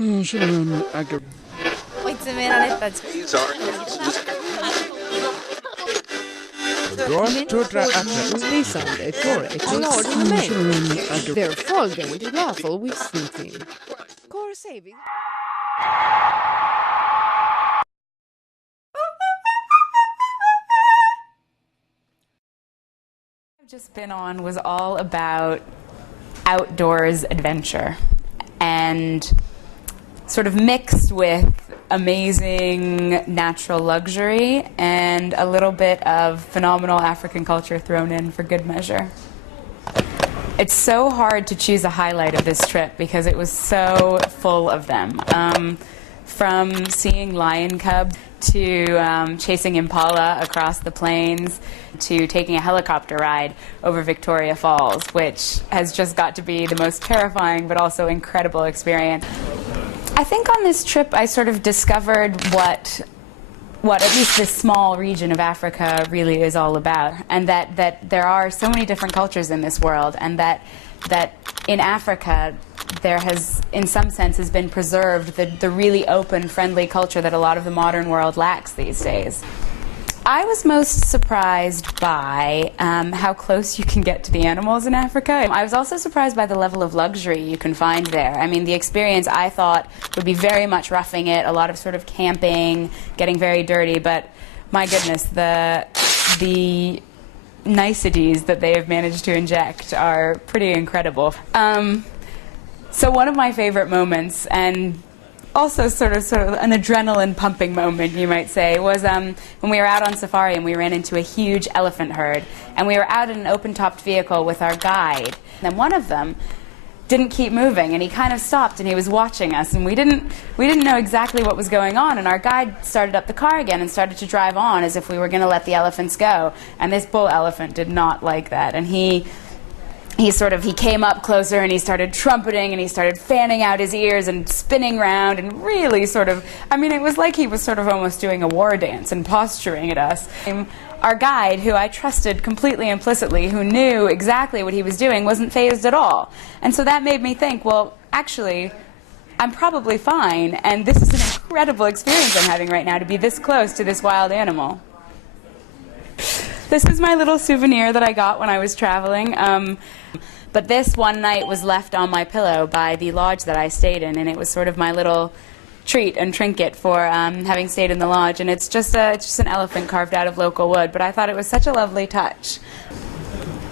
追い詰められた。Lysande kår mig. They're folding to lawful wisdom. Kår saving. I've just been on was all about outdoors adventure and sort of mixed with amazing natural luxury and a little bit of phenomenal African culture thrown in for good measure. It's so hard to choose a highlight of this trip because it was so full of them. From seeing lion cubs to chasing impala across the plains to taking a helicopter ride over Victoria Falls, which has just got to be the most terrifying but also incredible experience. I think on this trip I sort of discovered what at least this small region of Africa really is all about, and that there are so many different cultures in this world, and that in Africa there has, in some senses, been preserved the really open, friendly culture that a lot of the modern world lacks these days. I was most surprised by how close you can get to the animals in Africa. I was also surprised by the level of luxury you can find there. I mean, the experience I thought would be very much roughing it, a lot of sort of camping, getting very dirty, but my goodness, the niceties that they have managed to inject are pretty incredible. So one of my favorite moments, and also sort of an adrenaline pumping moment, you might say, was when we were out on safari and we ran into a huge elephant herd, and we were out in an open-topped vehicle with our guide, and one of them didn't keep moving, and he kind of stopped and he was watching us, and we didn't know exactly what was going on, and our guide started up the car again and started to drive on as if we were going to let the elephants go, and this bull elephant did not like that, and he came up closer and he started trumpeting and he started fanning out his ears and spinning around and really it was like he was sort of almost doing a war dance and posturing at us. Our guide, who I trusted completely implicitly, who knew exactly what he was doing, wasn't fazed at all. And so that made me think, well, actually, I'm probably fine, and this is an incredible experience I'm having right now to be this close to this wild animal. This is my little souvenir that I got when I was traveling. But this one night was left on my pillow by the lodge that I stayed in, and it was sort of my little treat and trinket for having stayed in the lodge. And it's just an elephant carved out of local wood, but I thought it was such a lovely touch.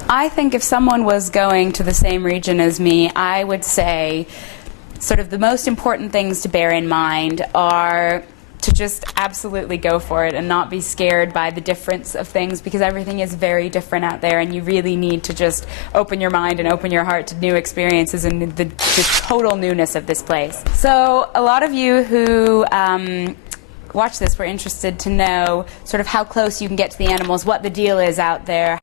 I think if someone was going to the same region as me, I would say sort of the most important things to bear in mind are to just absolutely go for it and not be scared by the difference of things, because everything is very different out there, and you really need to just open your mind and open your heart to new experiences and the total newness of this place. So a lot of you who watch this were interested to know sort of how close you can get to the animals, what the deal is out there.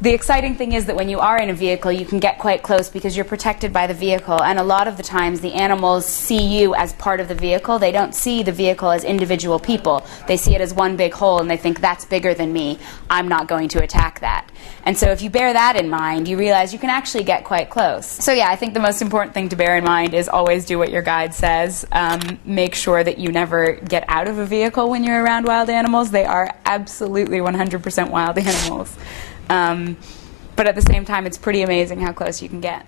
The exciting thing is that when you are in a vehicle, you can get quite close because you're protected by the vehicle, and a lot of the times the animals see you as part of the vehicle. They don't see the vehicle as individual people. They see it as one big whole, and they think, that's bigger than me. I'm not going to attack that. And so if you bear that in mind, you realize you can actually get quite close. So yeah, I think the most important thing to bear in mind is always do what your guide says. Make sure that you never get out of a vehicle when you're around wild animals. They are absolutely 100% wild animals. But at the same time, it's pretty amazing how close you can get.